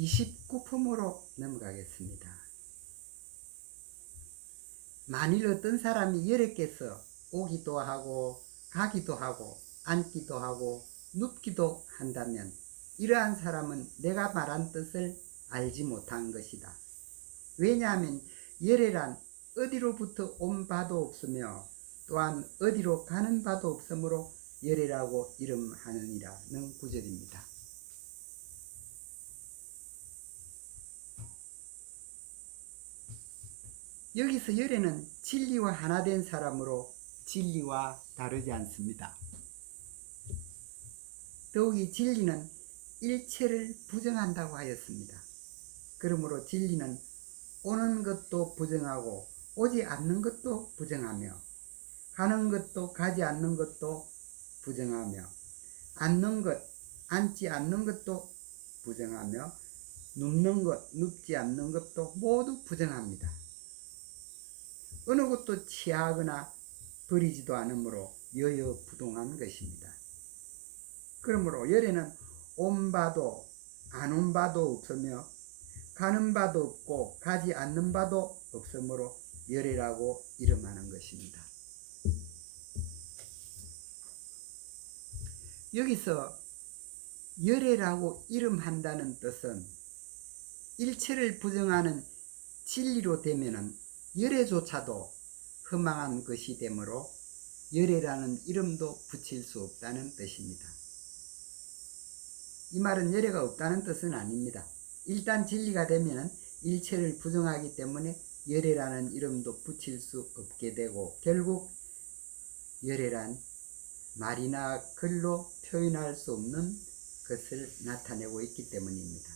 29품으로 넘어가겠습니다. 만일 어떤 사람이 열애께서 오기도 하고 가기도 하고 앉기도 하고 눕기도 한다면 이러한 사람은 내가 말한 뜻을 알지 못한 것이다. 왜냐하면 열애란 어디로부터 온 바도 없으며 또한 어디로 가는 바도 없으므로 열애라고 이름하느니라는 구절입니다. 여기서 열애는 진리와 하나 된 사람으로 진리와 다르지 않습니다. 더욱이 진리는 일체를 부정한다고 하였습니다. 그러므로 진리는 오는 것도 부정하고 오지 않는 것도 부정하며 가는 것도 가지 않는 것도 부정하며 앉는 것, 앉지 않는 것도 부정하며 눕는 것, 눕지 않는 것도 모두 부정합니다. 어느 것도 취하거나 버리지도 않으므로 여여부동한 것입니다. 그러므로 열애는 온 바도 안 온 바도 없으며 가는 바도 없고 가지 않는 바도 없으므로 열애라고 이름하는 것입니다. 여기서 열애라고 이름한다는 뜻은 일체를 부정하는 진리로 되면은 열애조차도 허망한 것이 되므로 열애라는 이름도 붙일 수 없다는 뜻입니다. 이 말은 열애가 없다는 뜻은 아닙니다. 일단 진리가 되면은 일체를 부정하기 때문에 열애라는 이름도 붙일 수 없게 되고 결국 열애란 말이나 글로 표현할 수 없는 것을 나타내고 있기 때문입니다.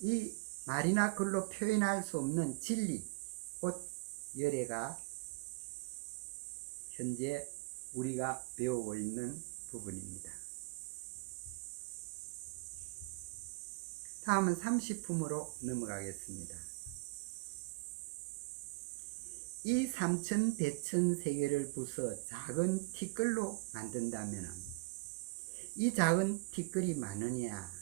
이 말이나 글로 표현할 수 없는 진리, 곧 열애가 현재 우리가 배우고 있는 부분입니다. 다음은 30품으로 넘어가겠습니다. 이 삼천대천세계를 부숴 작은 티끌로 만든다면 이 작은 티끌이 많으냐?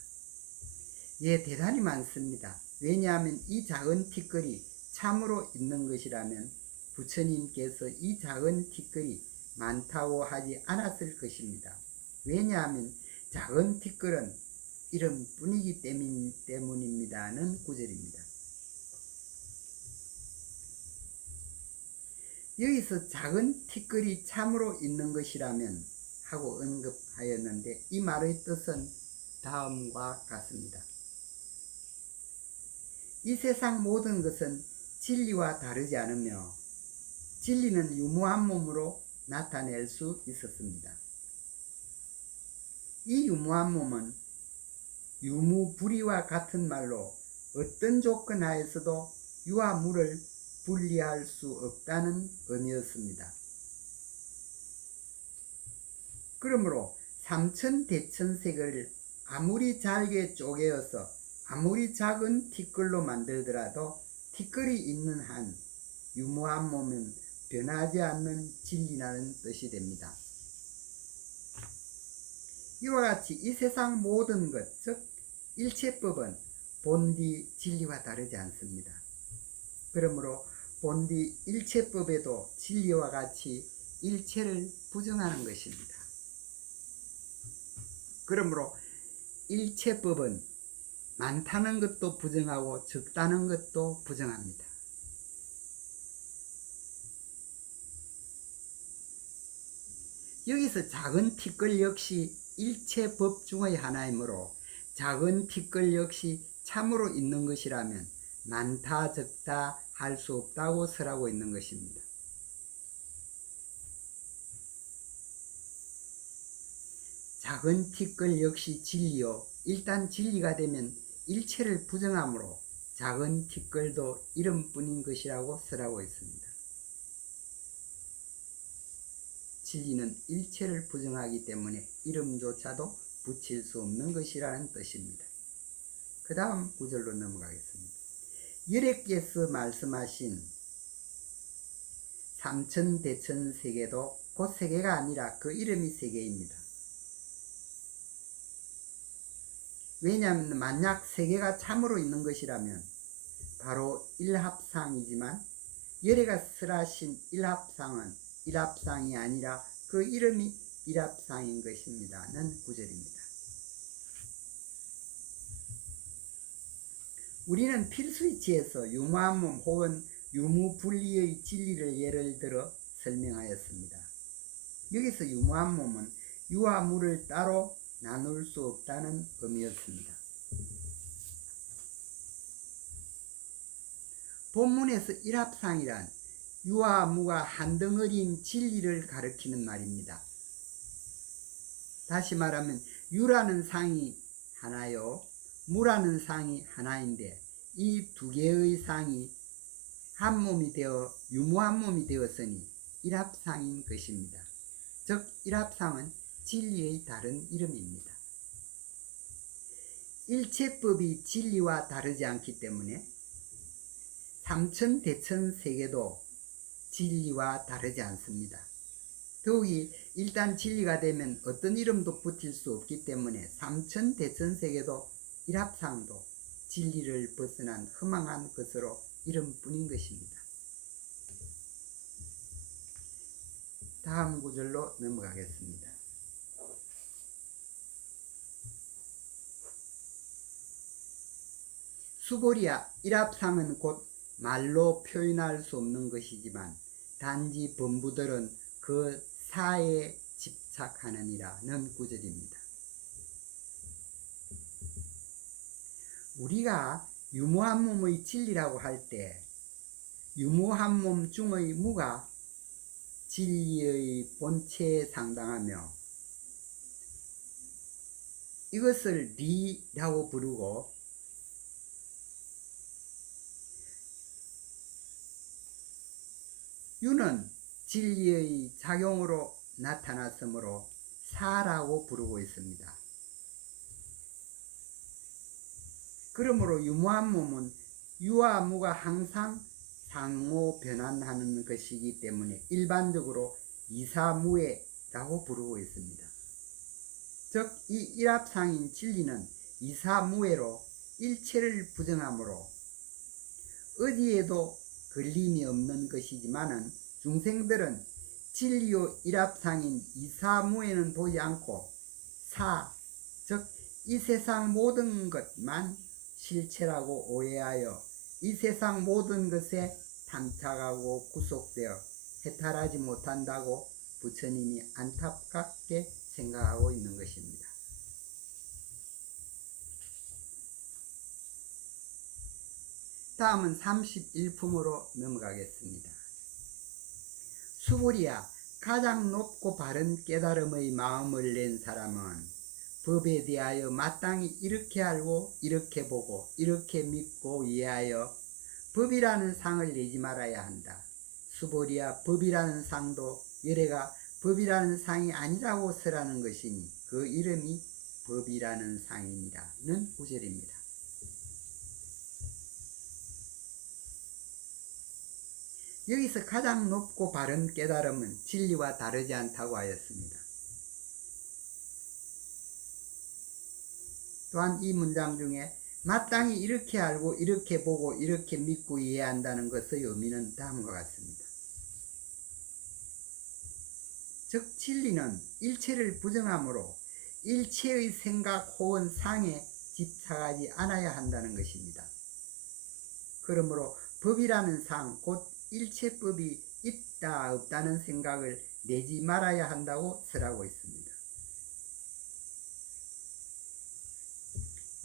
예, 대단히 많습니다. 왜냐하면 이 작은 티끌이 참으로 있는 것이라면 부처님께서 이 작은 티끌이 많다고 하지 않았을 것입니다. 왜냐하면 작은 티끌은 이름뿐이기 때문입니다는 구절입니다. 여기서 작은 티끌이 참으로 있는 것이라면 하고 언급하였는데 이 말의 뜻은 다음과 같습니다. 이 세상 모든 것은 진리와 다르지 않으며 진리는 유무한 몸으로 나타낼 수 있었습니다. 이 유무한 몸은 유무불이와 같은 말로 어떤 조건 하에서도 유와 무를 분리할 수 없다는 의미였습니다. 그러므로 삼천대천세계를 아무리 잘게 쪼개어서 아무리 작은 티끌로 만들더라도 티끌이 있는 한 유무한 몸은 변하지 않는 진리라는 뜻이 됩니다. 이와 같이 이 세상 모든 것, 즉 일체법은 본디 진리와 다르지 않습니다. 그러므로 본디 일체법에도 진리와 같이 일체를 부정하는 것입니다. 그러므로 일체법은 많다는 것도 부정하고 적다는 것도 부정합니다. 여기서 작은 티끌 역시 일체법 중의 하나이므로 작은 티끌 역시 참으로 있는 것이라면 많다 적다 할 수 없다고 설하고 있는 것입니다. 작은 티끌 역시 진리요 일단 진리가 되면 일체를 부정하므로 작은 티끌도 이름뿐인 것이라고 설하고 있습니다. 진리는 일체를 부정하기 때문에 이름조차도 붙일 수 없는 것이라는 뜻입니다. 그 다음 구절로 넘어가겠습니다. 열애께서 말씀하신 삼천대천세계도 곧 세계가 아니라 그 이름이 세계입니다. 왜냐하면 만약 세계가 참으로 있는 것이라면 바로 일합상이지만 열애가 설하신 일합상은 일합상이 아니라 그 이름이 일합상인 것입니다. 는 구절입니다. 우리는 필수이치에서 유무한 몸 혹은 유무분리의 진리를 예를 들어 설명하였습니다. 여기서 유무한 몸은 유와 무를 따로 나눌 수 없다는 의미였습니다. 본문에서 일합상이란 유와 무가 한 덩어리인 진리를 가리키는 말입니다. 다시 말하면 유라는 상이 하나요, 무라는 상이 하나인데 이 두 개의 상이 한 몸이 되어 유무한 몸이 되었으니 일합상인 것입니다. 즉 일합상은 진리의 다른 이름입니다. 일체법이 진리와 다르지 않기 때문에 삼천대천세계도 진리와 다르지 않습니다. 더욱이 일단 진리가 되면 어떤 이름도 붙일 수 없기 때문에 삼천대천세계도 일합상도 진리를 벗어난 허망한 것으로 이름뿐인 것입니다. 다음 구절로 넘어가겠습니다. 수고리야, 일합상은 곧 말로 표현할 수 없는 것이지만 단지 범부들은 그 사에 집착하느니라는 구절입니다. 우리가 유무한 몸의 진리라고 할 때 유무한 몸 중의 무가 진리의 본체에 상당하며 이것을 리라고 부르고 유는 진리의 작용으로 나타났으므로 사라고 부르고 있습니다. 그러므로 유무한 몸은 유와 무가 항상 상호 변환하는 것이기 때문에 일반적으로 이사무예라고 부르고 있습니다. 즉 이 일합상인 진리는 이사무예로 일체를 부정하므로 어디에도 걸림이 없는 것이지만은 중생들은 진리요 일합상인 이사무예는 보지 않고 사, 즉 이 세상 모든 것만 실체라고 오해하여 이 세상 모든 것에 탐착하고 구속되어 해탈하지 못한다고 부처님이 안타깝게 생각하고 있는 것입니다. 다음은 31품으로 넘어가겠습니다. 수불이야, 가장 높고 바른 깨달음의 마음을 낸 사람은 법에 대하여 마땅히 이렇게 알고 이렇게 보고 이렇게 믿고 이해하여 법이라는 상을 내지 말아야 한다. 수보리야, 법이라는 상도 열애가 법이라는 상이 아니라고 설하는 것이니 그 이름이 법이라는 상이니라는 구절입니다. 여기서 가장 높고 바른 깨달음은 진리와 다르지 않다고 하였습니다. 또한 이 문장 중에 마땅히 이렇게 알고 이렇게 보고 이렇게 믿고 이해한다는 것의 의미는 다음과 같습니다. 즉 진리는 일체를 부정하므로 일체의 생각 혹은 상에 집착하지 않아야 한다는 것입니다. 그러므로 법이라는 상, 곧 일체법이 있다 없다는 생각을 내지 말아야 한다고 설하고 있습니다.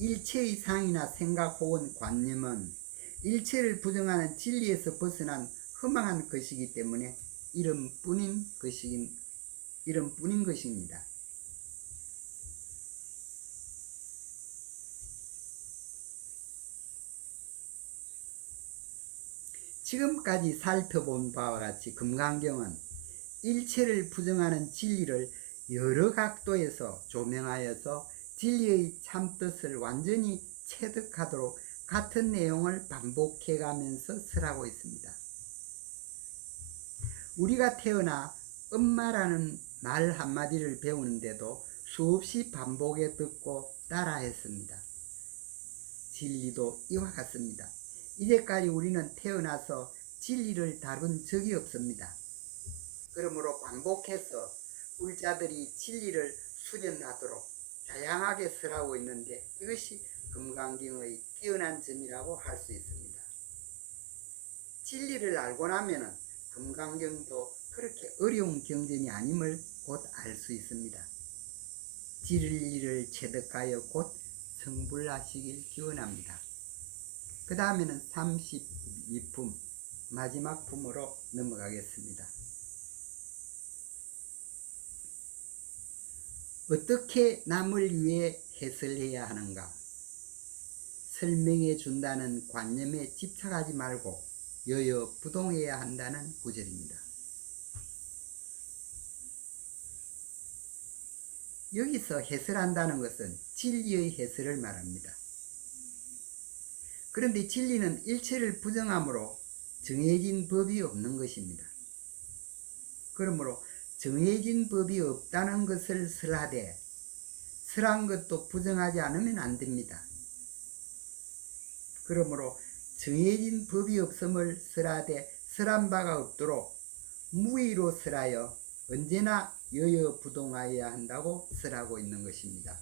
일체의 상이나 생각 혹은 관념은 일체를 부정하는 진리에서 벗어난 허망한 것이기 때문에 이름뿐인 것입니다. 지금까지 살펴본 바와 같이 금강경은 일체를 부정하는 진리를 여러 각도에서 조명하여서 진리의 참뜻을 완전히 체득하도록 같은 내용을 반복해가면서 설하고 있습니다. 우리가 태어나 엄마라는 말 한마디를 배우는데도 수없이 반복해 듣고 따라했습니다. 진리도 이와 같습니다. 이제까지 우리는 태어나서 진리를 다룬 적이 없습니다. 그러므로 반복해서 울자들이 진리를 수련하도록 다양하게 설하고 있는데 이것이 금강경의 뛰어난 점이라고 할 수 있습니다. 진리를 알고 나면 금강경도 그렇게 어려운 경전이 아님을 곧 알 수 있습니다. 진리를 체득하여 곧 성불하시길 기원합니다. 그 다음에는 32품 마지막 품으로 넘어가겠습니다. 어떻게 남을 위해 해설해야 하는가? 설명해 준다는 관념에 집착하지 말고 여여부동해야 한다는 구절입니다. 여기서 해설한다는 것은 진리의 해설을 말합니다. 그런데 진리는 일체를 부정하므로 정해진 법이 없는 것입니다. 그러므로 정해진 법이 없다는 것을 설하되 설한 것도 부정하지 않으면 안 됩니다. 그러므로 정해진 법이 없음을 설하되 설한 바가 없도록 무의로 설하여 언제나 여여부동하여야 한다고 설하고 있는 것입니다.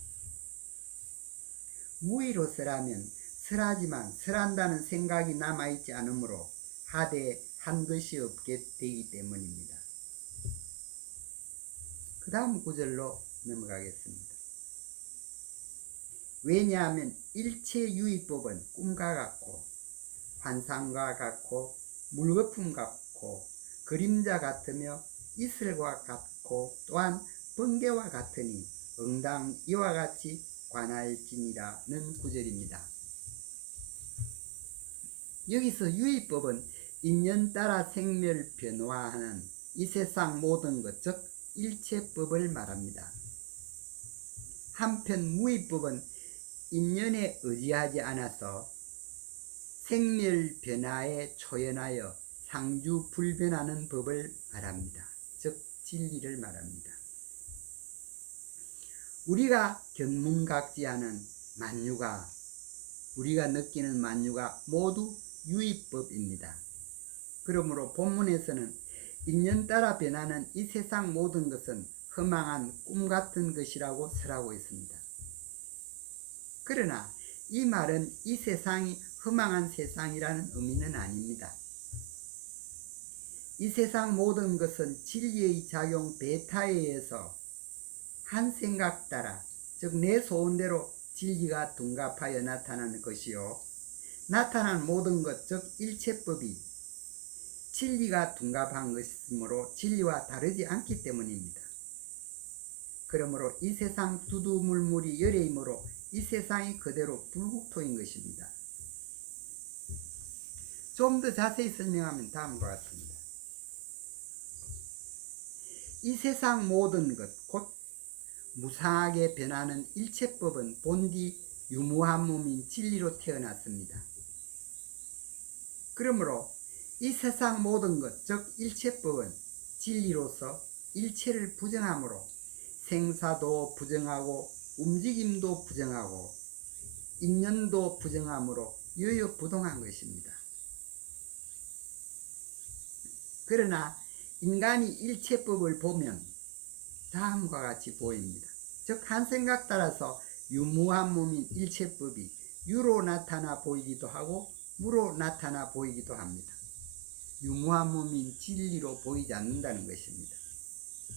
무의로 설하면 설하지만 설한다는 생각이 남아있지 않으므로 하되 한 것이 없게 되기 때문입니다. 그 다음 구절로 넘어가겠습니다. 왜냐하면 일체 유의법은 꿈과 같고 환상과 같고 물거품 같고 그림자 같으며 이슬과 같고 또한 번개와 같으니 응당 이와 같이 관할지니라는 구절입니다. 여기서 유의법은 인연 따라 생멸 변화하는 이 세상 모든 것, 즉 일체법을 말합니다. 한편 무의법은 인연에 의지하지 않아서 생멸 변화에 초연하여 상주 불변하는 법을 말합니다. 즉 진리를 말합니다. 우리가 견문각지하는 만유가, 우리가 느끼는 만유가 모두 유의법입니다. 그러므로 본문에서는 인연 따라 변하는 이 세상 모든 것은 허망한 꿈 같은 것이라고 설하고 있습니다. 그러나 이 말은 이 세상이 허망한 세상이라는 의미는 아닙니다. 이 세상 모든 것은 진리의 작용 배타에 의해서 한 생각 따라, 즉 내 소원대로 진리가 둔갑하여 나타나는 것이요, 나타난 모든 것, 즉 일체법이 진리가 둔갑한 것이므로 진리와 다르지 않기 때문입니다. 그러므로 이 세상 두두물물이 열애이므로 이 세상이 그대로 불국토인 것입니다. 좀 더 자세히 설명하면 다음과 같습니다. 이 세상 모든 것, 곧 무상하게 변하는 일체법은 본디 유무한 몸인 진리로 태어났습니다. 그러므로 이 세상 모든 것, 즉 일체법은 진리로서 일체를 부정하므로 생사도 부정하고 움직임도 부정하고 인연도 부정하므로 여여부동한 것입니다. 그러나 인간이 일체법을 보면 다음과 같이 보입니다. 즉 한 생각 따라서 유무한 몸인 일체법이 유로 나타나 보이기도 하고 무로 나타나 보이기도 합니다. 유무한 몸인 진리로 보이지 않는다는 것입니다.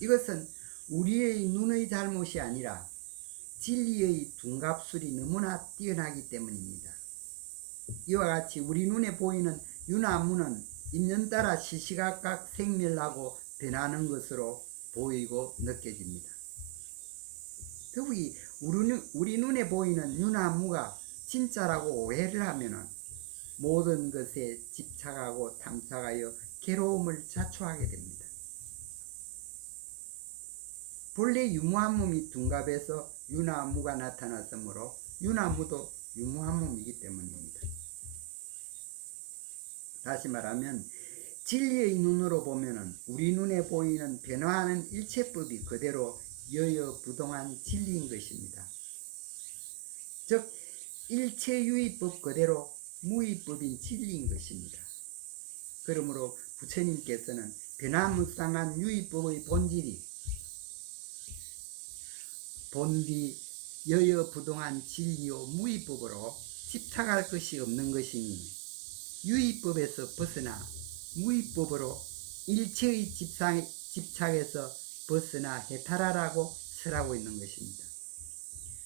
이것은 우리의 눈의 잘못이 아니라 진리의 둔갑술이 너무나 뛰어나기 때문입니다. 이와 같이 우리 눈에 보이는 유나 무는 인연 따라 시시각각 생멸하고 변하는 것으로 보이고 느껴집니다. 더욱이 우리 눈에 보이는 유나 무가 진짜라고 오해를 하면 모든 것에 집착하고 탐착하여 괴로움을 자초하게 됩니다. 본래 유무한 몸이 둔갑해서 유나무가 나타났으므로 유나무도 유무한 몸이기 때문입니다. 다시 말하면 진리의 눈으로 보면 우리 눈에 보이는 변화하는 일체법이 그대로 여여부동한 진리인 것입니다. 즉 일체유의법 그대로 무의법인 진리인 것입니다. 그러므로 부처님께서는 변화무쌍한 유의법의 본질이 본디 여여부동한 진리요 무의법으로 집착할 것이 없는 것이니 유의법에서 벗어나 무의법으로 일체의 집착에서 벗어나 해탈하라고 설하고 있는 것입니다.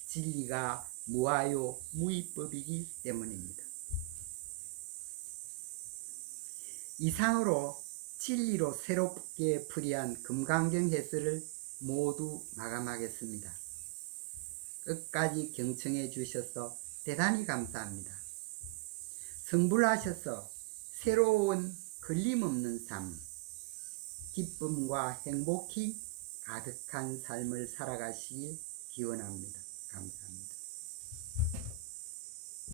진리가 무아요 무의법이기 때문입니다. 이상으로 진리로 새롭게 풀이한 금강경 해설을 모두 마감하겠습니다. 끝까지 경청해 주셔서 대단히 감사합니다. 성불하셔서 새로운 걸림없는 삶, 기쁨과 행복이 가득한 삶을 살아가시길 기원합니다. 감사합니다.